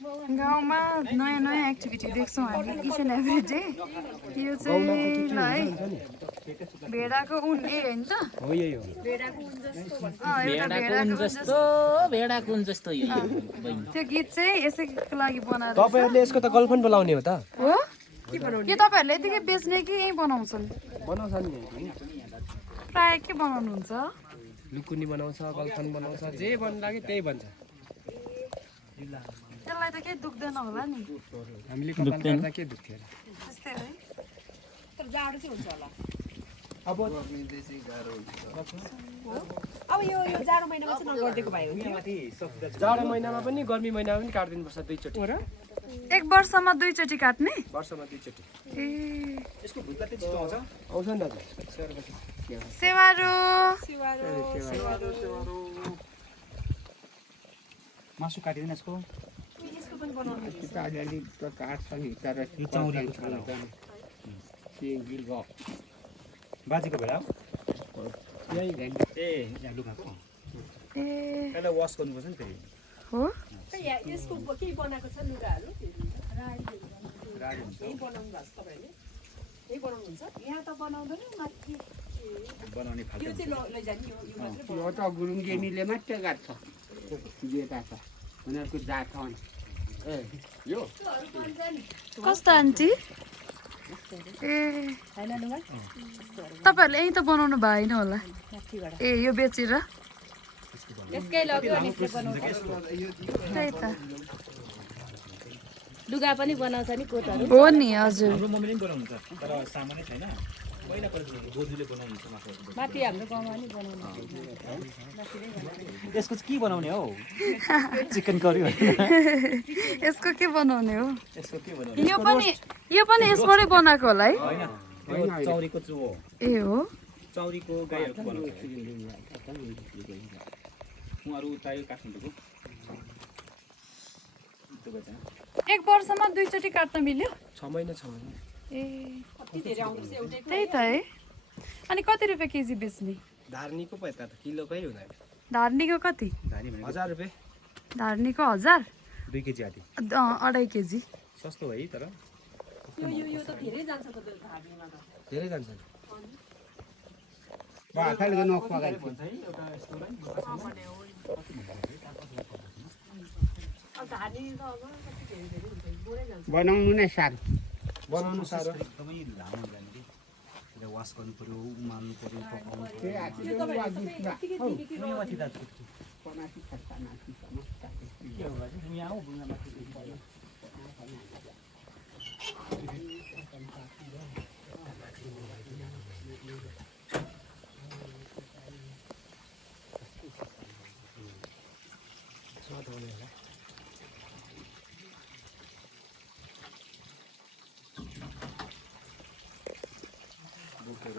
गाउँमा नयाँ नयाँ एक्टिभिटी देख्छौँ हामी इच एन्ड एभ्री डे। यो चाहिँ ल है भेडाको उन होइन त? हो यही हो। भेडाको उन जस्तो यो त्यो गीत चाहिँ यसैको लागि बनाएर तपाईहरुले यसको त गर्लफ्रेन्ड बोलाउने हो त? हो के तपाईँहरूले यतिकै बेच्ने कि यहीँ बनाउँछन्? बनाउँछन् नि। प्रायः के बनाउनुहुन्छ? लुकुनी बनाउँछ, गर्लफ्रेन्ड बनाउँछ, जे बन्न लाग्यो त्यही बन्छ। त्यसलाई त केही दुख्दैन होला नि? हामीले कपाल काट्दा के दुख्थ्यो र? त्यस्तै है। तर जाडो चाहिँ हुन्छ होला। अब अब यो जाडो महिनामा चाहिँ नगरिदिएको भए हुन्थ्यो। जाडो महिनामा पनि गर्मी महिनामा पनि काट्दिनु पर्छ दुईचोटि। एक वर्षमा दुईचोटि काट्ने? वर्षमा दुईचोटि। ए यसको भुत कति छिटो आउँछ? आउँछ नि दाजु। सेवारो मासु काटिदिन यसको यसको पनि बनाउनु अलिअलि त काट्छ नि तर यो चौरीको छाला हो। बाजेको भेडा हो यही ए यहाँ लुगाको ए पहिला वास गर्नुपर्छ नि फेरि हो यसको केही बनाएको छ लुगाहरू राडी हुन्छ यही बनाउनु भएको छ तपाईँहरूले यही बनाउनुहुन्छ यहाँ त बनाउँदैन माथि बनाउने यो फाल्टो चाहिँ लैजाने यो मात्रै यो त गुरुङजेनीले मात्रै गर्छ जेता छ उनीहरूको जात हो ए यो कस्तो आन्टी? ए तपाईँहरूले यहीँ त बनाउनु भएन होला? ए यो बेचेर यसकै लग्यो अनि त्यही त लुगा पनि बनाउँछ नि कोटहरू हो नि हजुर। हाम्रो मम्मीले पनि बनाउनुहुन्छ तर सामानै छैन पहिला बोजूले बनाउनुहुन्छ मासुहरू माथि हाम्रो गाउँमा नि बनाउनु यसको चाहिँ के बनाउने हो चिकन करी यसको के बनाउने हो? यसको के बनाउने यो पनि यसबाटै बनाएको होला है? होइन यो चौरीको चु हो ए हो चौरीको गाईहरूको बनाउँछ उहाँहरू चाहियो काठमाडौँको एक वर्षमा दुईचोटि काट्न मिल्यो? 6 महिना 6 महिना। ए कति धेरै आउँदैछ एउटै त्यही त है। अनि कति रुपियाँ केजी बेच्ने? धार्नीको पो यता त किलोकै हुँदैन। धार्नीको कति? 1000 रुपैयाँ। धार्नीको 1000? 2 केजी आदि 2.5 केजी। सस्तो है तर यो त धेरै जान्छ त धार्नीमा त धेरै जान्छ नि। बाथालको नख पगाएको अब धार्नी त अब कति धेरै धेरै हुन्छ बोरै जान्छ बनाउनु नै साह्रो बनाउनु साह्रो। एकदमै लामो जाने कि त्यसलाई वास गर्नु पर्यो उमाल्नु पर्यो पकाउनु त्यही आखिर यो तपाईँहरूले सबै यत्तिकै दिने कि पर्यो माथि दाजु पनासी खस्ता नासी समस्ता के हो बाजे यहाँ आऊ बुङ्गा माथि स्वाद आउने होला। बोकेर